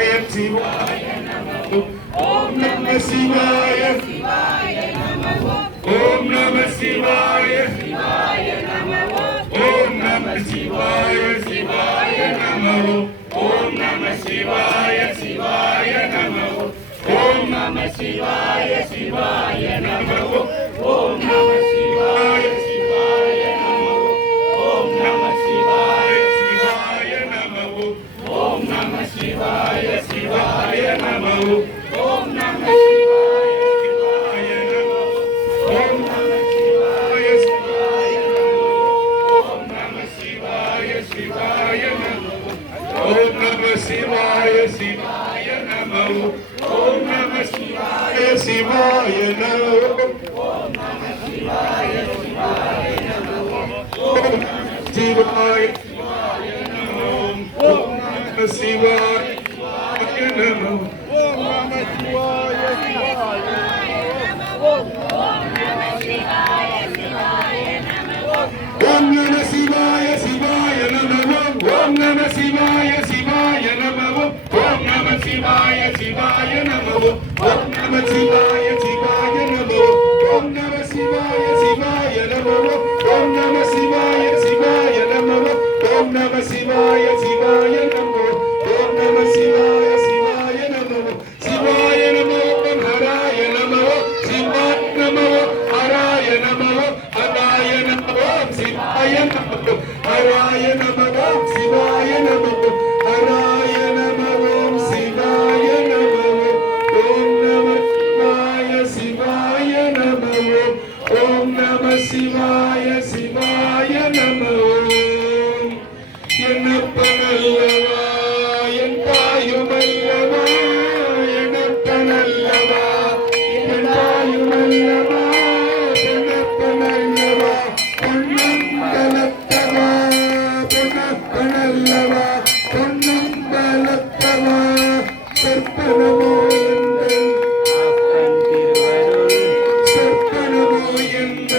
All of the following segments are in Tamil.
சிவாய ஓம் நம சிவாய ஓம் நம சிவாய ஓம் நம சிவாய சிவாய நம ஓம் நம சிவாய சிவாய நம ஓம் நம சிவாய சிவாய நம ஓம் நம சிவாய சிவாய நம ஓம் நம சிவாய சிவாய நம ஓம் நம சிவாய சிவாய நம ஓம் நம சிவாய சிவாய நம ஓம் நம சிவாய சிவாய நம ஓம் நம சிவாய சிவாய நம ஓம் நம சிவாய சிவாய நம ஓம் நம சிவாய சிவாய நம ஓம் நம சிவாய சிவாய நம ஓம் நம சிவாய சிவாய நம ஓம் நம சிவாய சிவாய ஓம் நம சிவாய சிவாய நம ஓம் நம சிவாய சிவாய நம ஓம் நம சிவாய சிவாய நம ஓம் நம சிவாய சிவாய நம ஓம் நம சிவாய சிவாய நம ஓம் நம சிவாய சிவாய நம ஓம் நம சிவாய சிவாய நம ஓம் நம சிவாய சிவாய நம ஓம் நம சிவாய சிவாய நம சிவாய நம ஹராய நம சிவாய நம ஹராய நம ஹராய நம சிவாய நம ஹராய நம சிவாய நம ஹராய நம சிவாய நம ஓம் நம சிவாய சிவாய நம ஓம் நம சிவாய சிவாய நம என்னப்பனல்லவா என் தாயுமல்லவா என்னப்பனல்லவா என் தாயுமல்லவா பொன்னப்பனல்லவா பொன்னம்பலத்தவா பொன்னப்பனல்லவா பொன்னம்பலத்தவா சொற்பனமோ சொற்பனமோ என்ற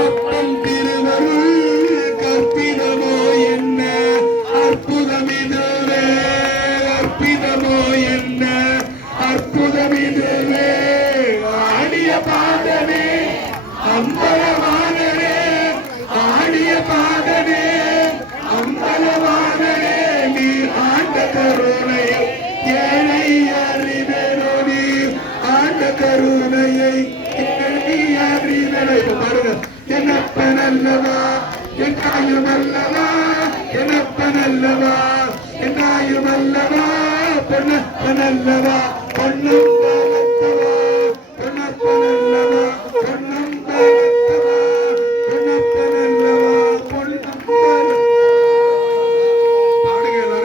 அப்பன் திருவருள் கற்பிதமோ என்ன அற்புதமிதுவே அற்புதமோ என்ன அற்புதமிதுவே ஆடிய பாதமே அம்பலவானரே ஆடிய பாதமே அம்பலவானரே நீ ஆண்ட கருணையை ஏழை அறிவனோ நீ ஆண்ட கருணையை ஏழை அறிவனை பாருங்க என்னப்பனல்லவா என்னாயுமல்லவா என்னப்பனல்லவா என்னாயுமல்லவா பொன்னப்பனல்லவா பொன்னும்